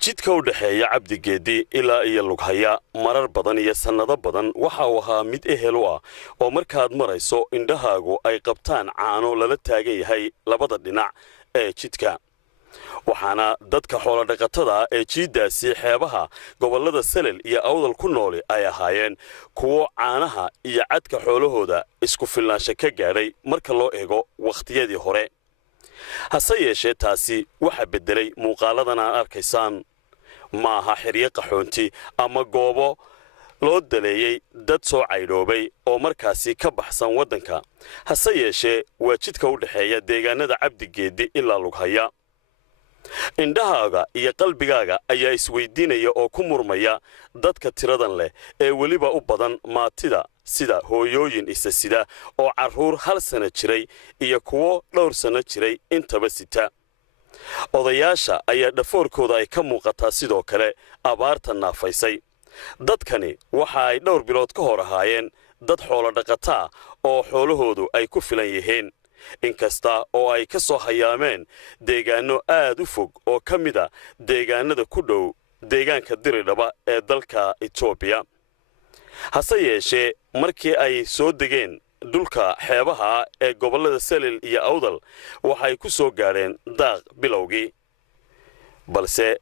jidka u dhaxeeya Cabdigeedi ilaa iyo Lughaya marar badan iyo sanado badan waxa uu ahaa mid ehel u ah oo markaad marayso indhahaagu ay qabtaan caano lala taagan yahay labada dhinac ee jidka waxaana dadka xoolo dhaqatada ee jiidaasi xeebaha gobolada Salel iyo Awdal ku nool ay ahaayeen kuwo caanaha iyo cadka xoolahooda isku filnaansho ka gaaray marka loo eego waqtiyadii hore hase yeeshee taasi waxa bedelay muuqaaladan aan arkaysaan maaha xiriir qaxoonti ama goobo loo daleeyay dad soo caydhoobay oo markaasi ka baxsan wadanka hase yeeshee waa jidka u dhaxeeya deegaanada Cabdigeedi ilaa Lughaya indhahaaga iyo qalbigaaga ayaa isweydiinaya oo ku murmaya dadka tiradan leh ee weliba u badan maatida sida hooyooyin isa sida oo carruur hal sano jiray iyo kuwo dhowr sano jiray intaba sita odayaasha ayaa dhafoorkooda ay ka muuqataa sidoo kale abaarta naafaysay dadkani waxa ay dhowr bilood ka hor ahaayeen dad xoolo dhaqataa oo xoolahoodu ay ku filan yihiin inkasta oo ay ka soo hayaameen deegaano aad u fog oo ka mid ah deegaanada ku dhow deegaanka Diridhaba ee dalka Itoobiya hase yeeshee markii ay soo degeen dhulka xeebaha ee gobolada Salel iyo Awdal waxay ku soo gaareen daaq bilowgii balse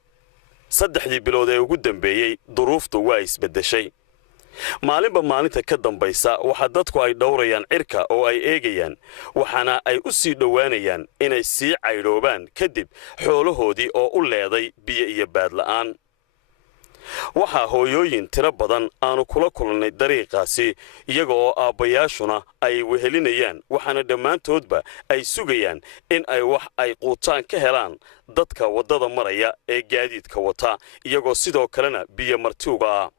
saddexdii bilood ee ugu dambeeyay duruuftu waa isbedeshay maalinba maalinta ka dambaysa waxa dadku ay dhowrayaan cirka oo ay eegayaan waxaana ay u sii dhowaanayaan inay sii caydhoobaan kadib xoolahoodii oo u leeday biyo iyo baad la'aan waxaa hooyooyin tiro badan aanu kula kulannay dariiqaasi iyaga oo aabbayaashuna ay wehelinayaan waxaana dhammaantoodba ay sugayaan in ay wax ay quutaan ka helaan dadka waddada maraya ee gaadiidka wata iyagoo sidoo kalena biyo martuuga ah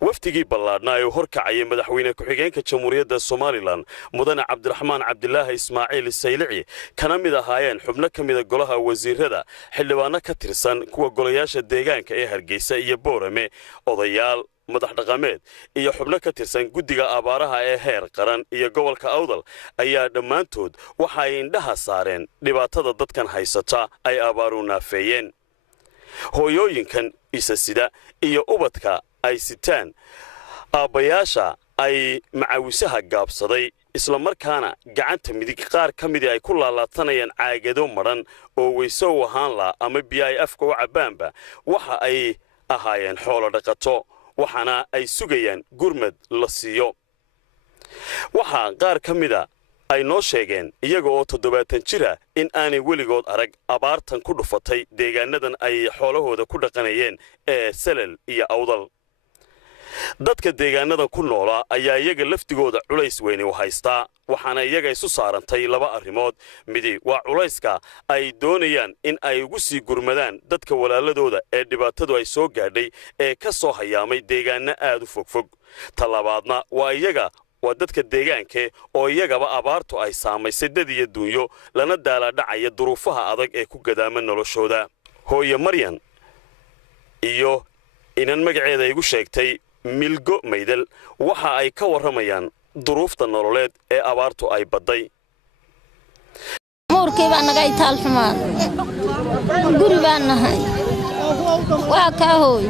waftigii ballaadhnaa ee horkacayay madaxweyne ku-xigeenka jamhuuriyadda Somaliland mudane Cabdiraxmaan Cabdilaahi Ismaaciil Saylici kana mid ahaayeen xubno ka mid ah golaha wasiirada xildhibaano ka tirsan kuwa golayaasha deegaanka ee Hargeysa iyo Boorame odayaal madax dhaqameed iyo xubno ka tirsan guddiga abaaraha ee heer qaran iyo gobolka Awdal ayaa dhammaantood waxa ay indhaha saareen dhibaatada dadkan haysata ay abaaru naafeeyeen hooyooyinkan isa sida iyo ubadka ay sitaan aabbayaasha ay macawisaha gaabsaday isla markaana gacanta midig qaar ka mid ay ku laalaatanayaan caagado maran oo weyso u ahaan la ama biyo ay afka u cabaanba waxa ay ahaayeen xoolo dhaqato waxaana ay sugayaan gurmad la siiyo waxa qaar ka mid ay noo sheegeen iyaga oo 70 jira in aanay weligood arag abaartan ku dhufatay deegaanadan ay xoolahooda ku dhaqanayeen ee Salel iyo Awdal dadka deegaanada ku noolaa ayaa iyaga laftigooda culays weyn u haystaa waxaana iyaga isu saarantay laba arrimood midi waa culayska ay doonayaan in ay ugu sii gurmadaan dadka walaaladooda ee dhibaatadu ay soo gaadhay ee ka soo hayaamay deegaano aad u fogfog talabaadna waa iyaga waa dadka deegaanka oo iyagaba abaartu ay saamaysay dad iyo dunyo lana daala dhacaya duruufaha adag ee ku gadaama noloshooda hooyo Maryan iyo inan magaceeda igu sheegtay Milgo Maydal waxa ay ka waramayaan duruufta nololeed ee abaartu ay baday muurkii baa naga itaal xumaan guri baan nahay waa ka hooy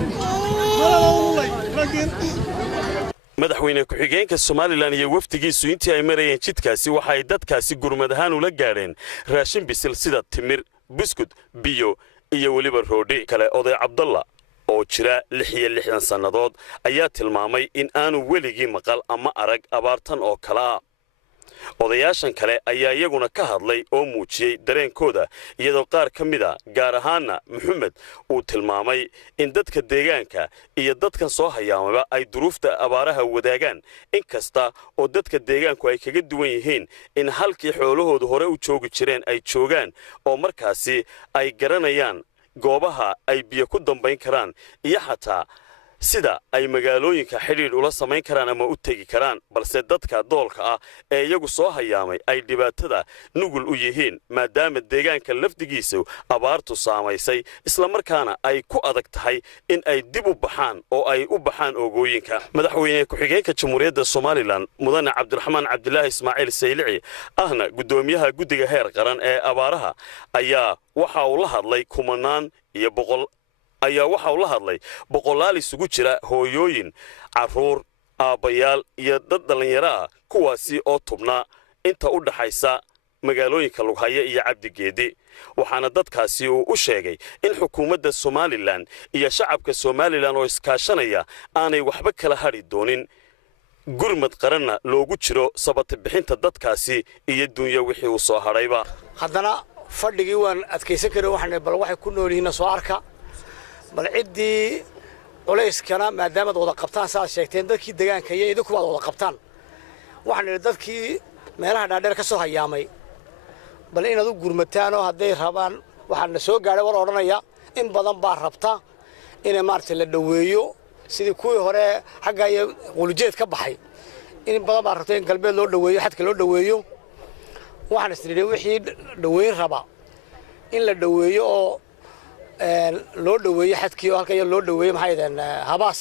madaxweyne ku-xigeenka Somaliland iyo waftigiisu intii ay marayeen jidkaasi waxa ay dadkaasi gurmad ahaan ula gaareen raashin bisil sida timir biskud biyo iyo waliba roodhi kale oday Cabdalla oo jira 66 sanadood ayaa tilmaamay in aanu weligii maqal ama arag abaartan oo kala odayaashan kale ayaa iyaguna ka hadlay oo muujiyay dareenkooda iyadoo qaar ka mid ah gaar ahaana Maxamed uu tilmaamay in dadka deegaanka iyo dadkan soo hayaamaba ay duruufta abaaraha wadaagaan inkasta oo dadka deegaanku ay kaga duwan yihiin in halkii xoolahoodu hore u joogi jireen ay joogaan oo markaasi ay garanayaan goobaha ay biyo ku dambayn karaan iyo xataa sida ay magaalooyinka xiriir ula samayn karaan ama u tagi karaan balse dadka doolka ah ee iyagu soo hayaamay ay dhibaatada nugul u yihiin maadaama deegaanka lafdigiisu abaartu saamaysay isla markaana ay ku adag tahay in ay dib u baxaan oo ay u baxaan oogooyinka madaxweyne ku-xigeenka jamhuuriyadda Somaliland mudane Cabdiraxmaan Cabdilaahi Ismaaciil Saylici ahna gudoomiyaha guddiga heer qaran ee abaaraha ayaa waxa uu la hadlay kumanaan iyo boqol ayaa waxa uu la hadlay boqolaal isugu jira hooyooyin carruur aabbayaal iyo dad dhallinyaro ah kuwaasi oo tubnaa inta u dhaxaysa magaalooyinka Lughaya iyo Cabdigeedi waxaana dadkaasi uu u sheegay in xukuumadda Somaliland iyo shacabka Somaliland oo iskaashanaya aanay waxba kala hadhi doonin gurmad qaranna loogu jiro sabata bixinta dadkaasi iyo dunya wixii uu soo hadhayba haddana fadhigii waan adkaysan karay waxaan bal waxay ku nool yihiin soo arka bal cidii culayskana maadaama wada qabtaan saad sheegteen dadkii deegaanka iyo idinku wada qabtaan waxaan dadkii meelaha dhaadheer ka soo hayaamay bal inaad u gurmataan oo haday rabaan waxaan soo gaaray war oranaya in badan baa rabta in maartay la dhaweeyo sidii kuwii hore xagga ay qulujeed ka baxay in badan baa rabta in galbeed loo dhaweeyo xadka loo dhaweeyo waxaan isleeyahay wixii dhaweyn raba in la dhaweeyo oo loo dhaweeyo xadkii oo halka loo dhaweeyo maxay yideen habaas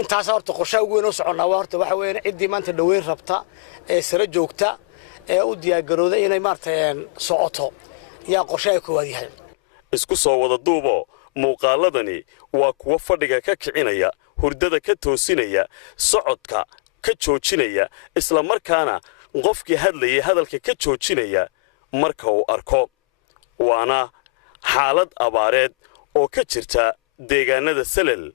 intaas horta qorshe ugu weyn oo soconnaa horta waxa weeyaan cidii maanta dhaweyn rabta ee sare joogta ee u diyaar garooday inay maartay socoto yaa qorshe ay ku wadayahay isku soo wada duubo muuqaaladani waa kuwa fadhiga ka kicinaya hurdada ka toosinaya socodka ka joojinaya isla markaana qofkii hadlayay hadalka ka joojinaya marka uu arko waana xaalad abaareed oo ka jirta deegaanada Salel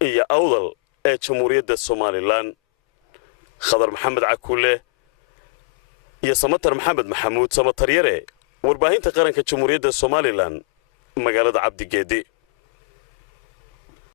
iyo Awdal ee Jamhuuriyadda Somaliland Khadar Maxamed Cakuule iyo Samatar Maxamed Maxamuud Samatar Yare warbaahinta qaranka Jamhuuriyadda Somaliland magaalada Cabdigeedi